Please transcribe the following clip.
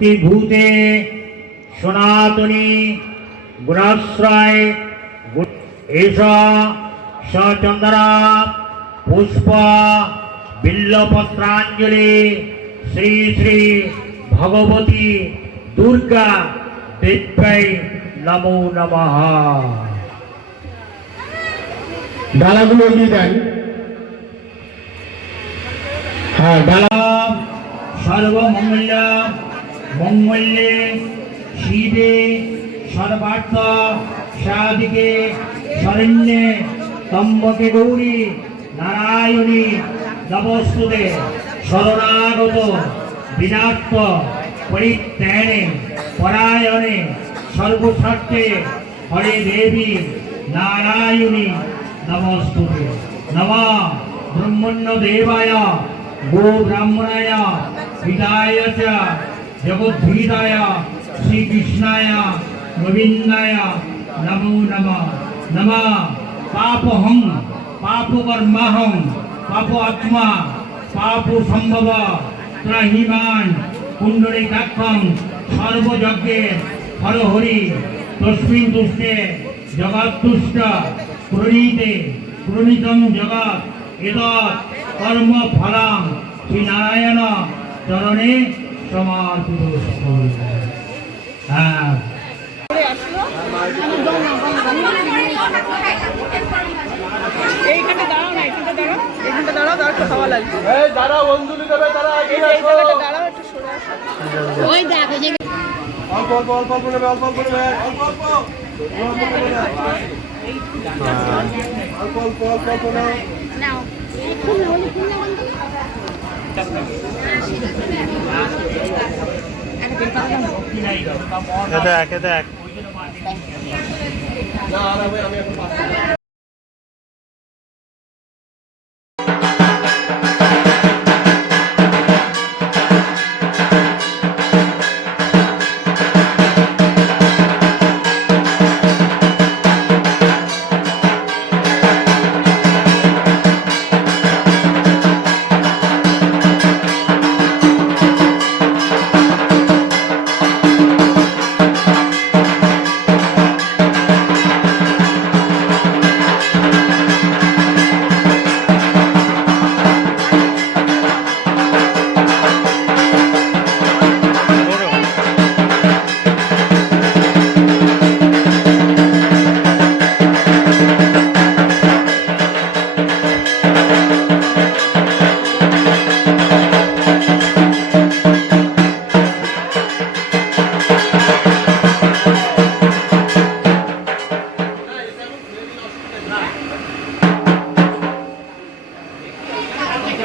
ভূতে সনাতনী গুণাশ্রয় এষ সচন্দরা পুষ্প বিল্লপত্রাঞ্জলি শ্রী শ্রী ভগবতী দুর্গা দেব্যাই নমো নমঃ। ডালাগুলো এগিয়ে দেন। হ্যাঁ ডালা সর্বমঙ্গল মঙ্গলে শিবে সর্বার্থ সাদিকে শরণ্যে তম্বকে গৌরী, নারায়ণী, নমস্তুতে, শরণাগত বিনাত্ম পরিত্যানে পরায়ণে সর্বস্বার্থে হরে দেবী, নারায়ণী, নমস্তুতে। নমঃ ব্রহ্মণ্য দেবায়, গো ব্রাহ্মণায় চ। জগদ্ভীতায় শ্রীকৃষ্ণায়, গোবিন্দায় নমো নম। নম, পাপহং, পাপকর্মাহং পাপ আত্মা পাপ সম্ভব ত্রাহিমান কুণ্ডলিকাক্ষম সর্বযজ্ঞে হর হরি তস্মিন তুষ্টে, জগৎতুষ্ট, প্রণীতে প্রণীতম জগৎ, এতৎ কর্ম ফলাম শ্রী নারায়ণ চরণে সমার্পিত। হ্যাঁ। এইখানটা দাঁড়াও না এখানটা দাঁড়াও এখানটা দাঁড়াও দাঁড়াও একটু হাওয়া লাগবে এই যারা অঞ্জলি দেবে তারা এই জায়গাটা দাঁড়াও একটু সরে আসো। ওই দেখো যে অল্প অল্প অল্প অল্প নেবে অল্প অল্প নেবে অল্প অল্প। অল্প অল্প নাও। আমি এখন